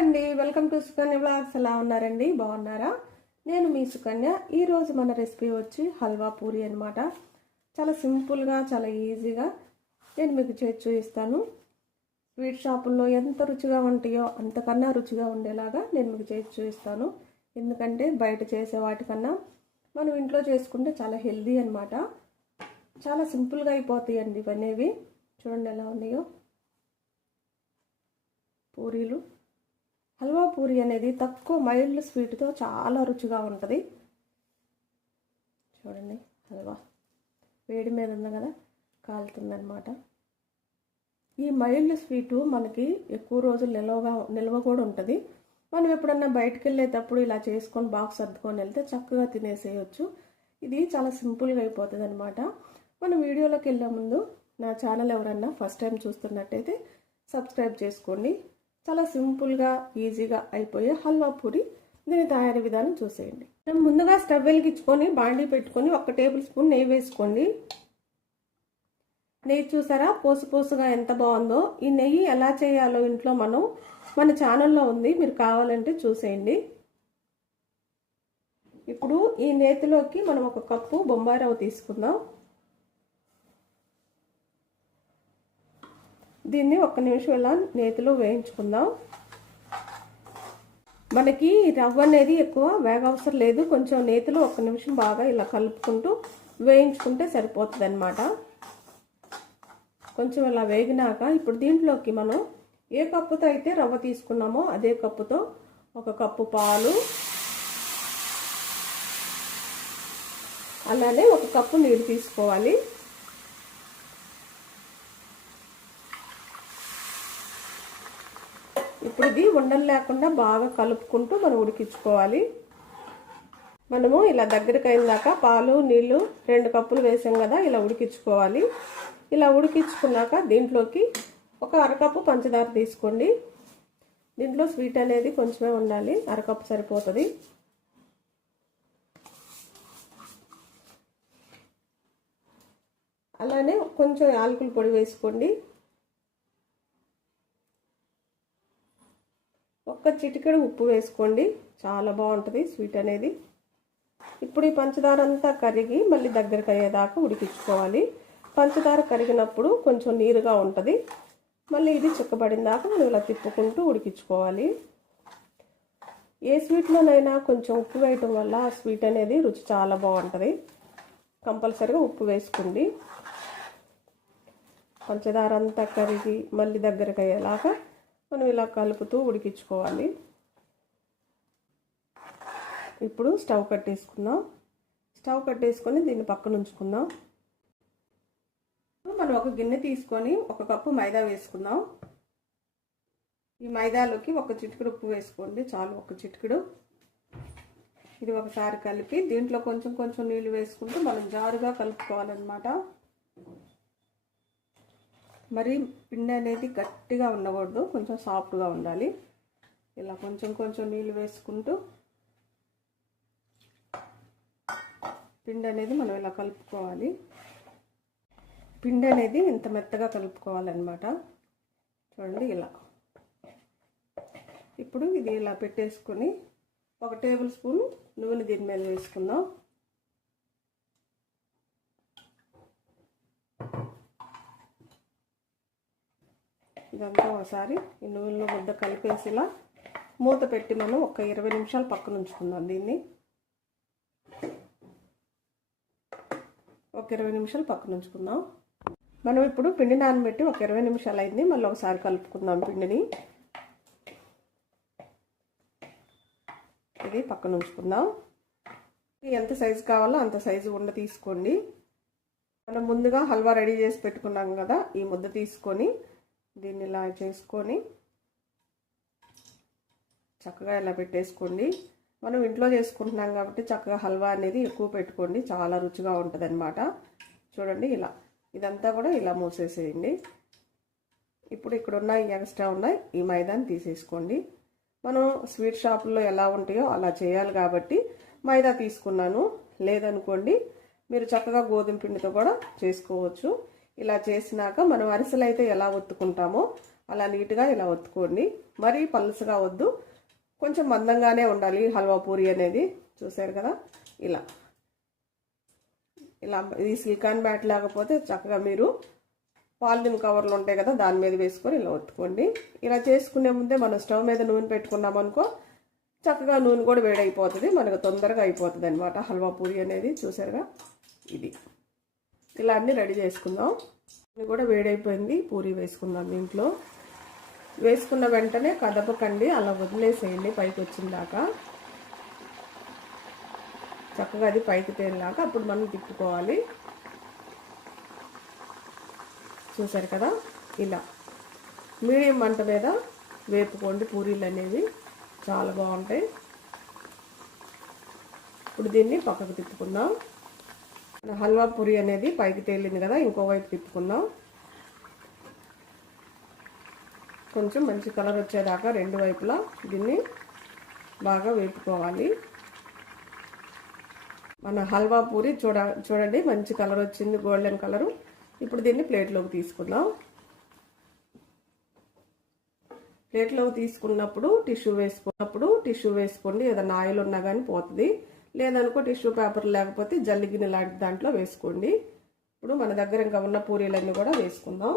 అండి. Welcome to Sukanya blogs ఎలా ఉన్నారండి? బాగున్నారా? నేను మీ సుకన్య. ఈరోజు మన రెసిపీ వచ్చి హల్వా పూరి అనమాట చాలా సింపుల్గా చాలా ఈజీగా నేను మీకు చేసి చూపిస్తాను. స్వీట్ షాపుల్లో ఎంత రుచిగా ఉంటాయో అంతకన్నా రుచిగా ఉండేలాగా నేను మీకు చేసి చూపిస్తాను. ఎందుకంటే బయట చేసే వాటికన్నా మనం ఇంట్లో చేసుకుంటే చాలా హెల్దీ అనమాట చాలా సింపుల్గా అయిపోతాయండి ఇవన్నీ చూడండి ఎలా ఉన్నాయో. పూరీలు. హల్వా పూరి అనేది తక్కువ మైల్డ్ స్వీట్తో చాలా రుచిగా ఉంటుంది. చూడండి హల్వా. వేడి మీద ఉంది కదా కాలుతుందనమాట ఈ మైల్డ్ స్వీటు మనకి ఎక్కువ రోజులు నిల్వగా నిల్వ కూడా ఉంటుంది. మనం ఎప్పుడన్నా బయటకు వెళ్ళేటప్పుడు ఇలా చేసుకొని బాక్స్ సర్దుకొని వెళ్తే చక్కగా తినేసేయచ్చు. ఇది చాలా సింపుల్గా అయిపోతుంది అనమాట మనం వీడియోలోకి వెళ్ళే ముందు నా ఛానల్ ఎవరన్నా ఫస్ట్ టైం చూస్తున్నట్టయితే సబ్స్క్రైబ్ చేసుకోండి. చాలా సింపుల్గా ఈజీగా అయిపోయే హల్వా పూరి. దీని తయారీ విధానం చూసేయండి. మనం ముందుగా స్టవ్ వెలిగించుకొని బాండీ పెట్టుకొని ఒక టేబుల్ స్పూన్ నెయ్యి వేసుకోండి. నెయ్యి చూసారా? పోసు పోసుగా ఎంత బాగుందో. ఈ నెయ్యి ఎలా చేయాలో ఇంట్లో మనం మన ఛానల్లో ఉంది. మీరు కావాలంటే చూసేయండి. ఇప్పుడు ఈ నేతిలోకి మనం ఒక కప్పు బొంబాయి రవ్వ తీసుకుందాం. దీన్ని ఒక్క నిమిషం ఇలా నేతిలో వేయించుకుందాం. మనకి రవ్వ అనేది ఎక్కువ వేగ అవసరం లేదు. కొంచెం నేతిలో ఒక్క నిమిషం బాగా ఇలా కలుపుకుంటూ వేయించుకుంటే సరిపోతుంది అనమాట కొంచెం ఇలా వేగినాక ఇప్పుడు దీంట్లోకి మనం ఏ కప్పుతో అయితే రవ్వ తీసుకున్నామో అదే కప్పుతో ఒక కప్పు పాలు అలానే ఒక కప్పు నీరు తీసుకోవాలి. ఇప్పుడు ఇది ఉండలు లేకుండా బాగా కలుపుకుంటూ మనం ఉడికించుకోవాలి. మనము ఇలా దగ్గరికి అయినాక పాలు నీళ్ళు రెండు కప్పులు వేసాం కదా ఇలా ఉడికించుకోవాలి. ఇలా ఉడికించుకున్నాక దీంట్లోకి ఒక అరకప్పు పంచదార తీసుకోండి. దీంట్లో స్వీట్ అనేది కొంచెమే ఉండాలి అరకప్పు సరిపోతుంది. అలానే కొంచెం యాలకుల పొడి వేసుకోండి. ఒక్క చిటికెడు ఉప్పు వేసుకోండి. చాలా బాగుంటుంది స్వీట్ అనేది. ఇప్పుడు ఈ పంచదార అంతా కరిగి మళ్ళీ దగ్గరకు అయ్యేదాకా ఉడికించుకోవాలి. పంచదార కరిగినప్పుడు కొంచెం నీరుగా ఉంటుంది. మళ్ళీ ఇది చిక్కబడిన దాకా మనం ఇలా తిప్పుకుంటూ ఉడికించుకోవాలి. ఏ స్వీట్లోనైనా కొంచెం ఉప్పు వేయటం వల్ల ఆ స్వీట్ అనేది రుచి చాలా బాగుంటుంది. కంపల్సరిగా ఉప్పు వేసుకోండి. పంచదార అంతా కరిగి మళ్ళీ దగ్గరకు అయ్యేలాగా మనం ఇలా కలుపుతూ ఉడికించుకోవాలి. ఇప్పుడు స్టవ్ కట్టేసుకుందాం. స్టవ్ కట్టేసుకొని దీన్ని పక్కన ఉంచుకుందాం. మనం ఒక గిన్నె తీసుకొని ఒక కప్పు మైదా వేసుకుందాం. ఈ మైదాలోకి ఒక చిటికెడు ఉప్పు వేసుకోండి. చాలు ఒక చిటికెడు. ఇది ఒకసారి కలిపి దీంట్లో కొంచెం కొంచెం నీళ్ళు వేసుకుంటూ మనం జారుగా కలుపుకోవాలన్నమాట. మరి పిండి అనేది గట్టిగా ఉండకూడదు కొంచెం సాఫ్ట్గా ఉండాలి. ఇలా కొంచెం కొంచెం నీళ్ళు వేసుకుంటూ పిండి అనేది మనం ఇలా కలుపుకోవాలి. పిండి అనేది ఇంత మెత్తగా కలుపుకోవాలన్నమాట. చూడండి ఇలా. ఇప్పుడు ఇది ఇలా పెట్టేసుకొని ఒక టేబుల్ స్పూన్ నూనె దీని మీద వేసుకుందాం. ఇదంతా ఒకసారి ఈ నూనెలో ముద్ద కలిపేసిలా మూత పెట్టి మనం ఒక ఇరవై నిమిషాలు పక్కన ఉంచుకుందాం దీన్ని. ఒక ఇరవై నిమిషాలు పక్కన ఉంచుకుందాం. మనం ఇప్పుడు పిండి నానబెట్టి ఒక ఇరవై నిమిషాలు అయింది. మళ్ళీ ఒకసారి కలుపుకుందాం పిండిని. ఇది పక్కన ఉంచుకుందాం. ఎంత సైజు కావాలో అంత సైజు ఉండ తీసుకోండి. మనం ముందుగా హల్వా రెడీ చేసి పెట్టుకున్నాం కదా ఈ ముద్ద తీసుకొని దీన్ని ఇలా చేసుకొని చక్కగా ఇలా పెట్టేసుకోండి. మనం ఇంట్లో చేసుకుంటున్నాం కాబట్టి చక్కగా హల్వా అనేది ఎక్కువ పెట్టుకోండి. చాలా రుచిగా ఉంటుంది చూడండి ఇలా. ఇదంతా కూడా ఇలా మూసేసేయండి. ఇప్పుడు ఇక్కడ ఉన్న ఎక్స్ట్రా ఉన్నాయి. ఈ మైదాని తీసేసుకోండి. మనం స్వీట్ షాపుల్లో ఎలా ఉంటాయో అలా చేయాలి కాబట్టి మైదా తీసుకున్నాను. లేదనుకోండి మీరు చక్కగా గోధుమ పిండితో కూడా చేసుకోవచ్చు. ఇలా చేసినాక మనం అరిసెలు అయితే ఎలా ఒత్తుకుంటామో అలా నీట్గా ఇలా ఒత్తుకోండి. మరీ పలుసుగా వద్దు. కొంచెం మందంగానే ఉండాలి. హల్వా పూరి అనేది చూసారు కదా? ఇలా. ఇలా ఇది సిలికాన్ బ్యాట్ లేకపోతే చక్కగా మీరు పాలిథిన్ కవర్లు ఉంటాయి కదా దాని మీద వేసుకొని ఇలా ఒత్తుకోండి. ఇలా చేసుకునే ముందే మనం స్టవ్ మీద నూనె పెట్టుకున్నాం అనుకో చక్కగా నూనె కూడా వేడైపోతుంది. మనకు తొందరగా అయిపోతుంది అనమాట హల్వా పూరి అనేది చూసారుగా ఇది. ఇలా అన్నీ రెడీ చేసుకుందాం. ఇది కూడా వేడైపోయింది. పూరి వేసుకుందాం దీంట్లో. వేసుకున్న వెంటనే కదపకండి అలా వదిలేసేయండి పైకి వచ్చిన దాకా. చక్కగా అది పైకి తేలినాక అప్పుడు మనం తిప్పుకోవాలి. చూసారు కదా? ఇలా. మీడియం మంట మీద వేపుకోండి పూరీలు అనేవి. చాలా బాగుంటాయి. ఇప్పుడు దీన్ని పక్కకు తిప్పుకుందాం. హల్వా పూరి అనేది పైకి తేలింది కదా ఇంకోవైపు తిప్పుకుందాం. కొంచెం మంచి కలర్ వచ్చేదాకా రెండు వైపులా దీన్ని బాగా వేపుకోవాలి. మన హల్వా పూరి చూడ చూడండి మంచి కలర్ వచ్చింది గోల్డెన్ కలరు. ఇప్పుడు దీన్ని ప్లేట్లోకి తీసుకుందాం. ప్లేట్లోకి తీసుకున్నప్పుడు టిష్యూ వేసుకున్నప్పుడు టిష్యూ వేసుకోండి ఏదైనా ఆయిల్ ఉన్నా కానీ పోతుంది. లేదనుకో టిష్యూ పేపర్ లేకపోతే జల్లిగిన లాంటి దాంట్లో వేసుకోండి. ఇప్పుడు మన దగ్గర ఇంకా ఉన్న పూరీలన్నీ కూడా వేసుకుందాం.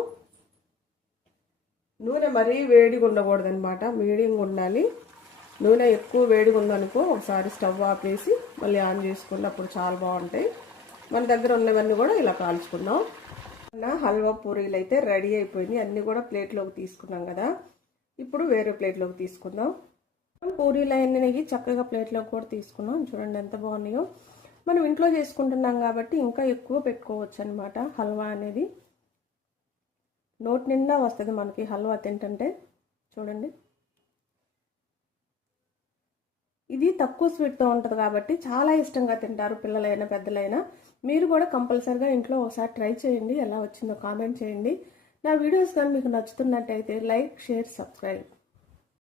నూనె మరీ వేడిగా ఉండకూడదు అనమాట మీడియంగా ఉండాలి. నూనె ఎక్కువ వేడిగా ఉందనుకో ఒకసారి స్టవ్ ఆపేసి మళ్ళీ ఆన్ చేసుకుని అప్పుడు చాలా బాగుంటాయి. మన దగ్గర ఉన్నవన్నీ కూడా ఇలా కాల్చుకుందాం. నా హల్వా పూరీలు అయితే రెడీ అయిపోయినాయి. అన్నీ కూడా ప్లేట్లోకి తీసుకున్నాం కదా. ఇప్పుడు వేరే ప్లేట్లోకి తీసుకుందాం. పూరీలు అన్నీ చక్కగా ప్లేట్లోకి కూడా తీసుకున్నాం. చూడండి ఎంత బాగున్నాయో. మనం ఇంట్లో చేసుకుంటున్నాం కాబట్టి ఇంకా ఎక్కువ పెట్టుకోవచ్చు అనమాట హల్వా అనేది నోటి నిండా వస్తుంది మనకి హల్వా తింటుంటే. చూడండి. ఇది తక్కువ స్వీట్తో ఉంటుంది కాబట్టి చాలా ఇష్టంగా తింటారు పిల్లలైనా పెద్దలైనా. మీరు కూడా కంపల్సరిగా ఇంట్లో ఒకసారి ట్రై చేయండి. ఎలా వచ్చిందో కామెంట్ చేయండి. నా వీడియోస్ కానీ మీకు నచ్చుతున్నట్టయితే లైక్ షేర్ సబ్స్క్రైబ్.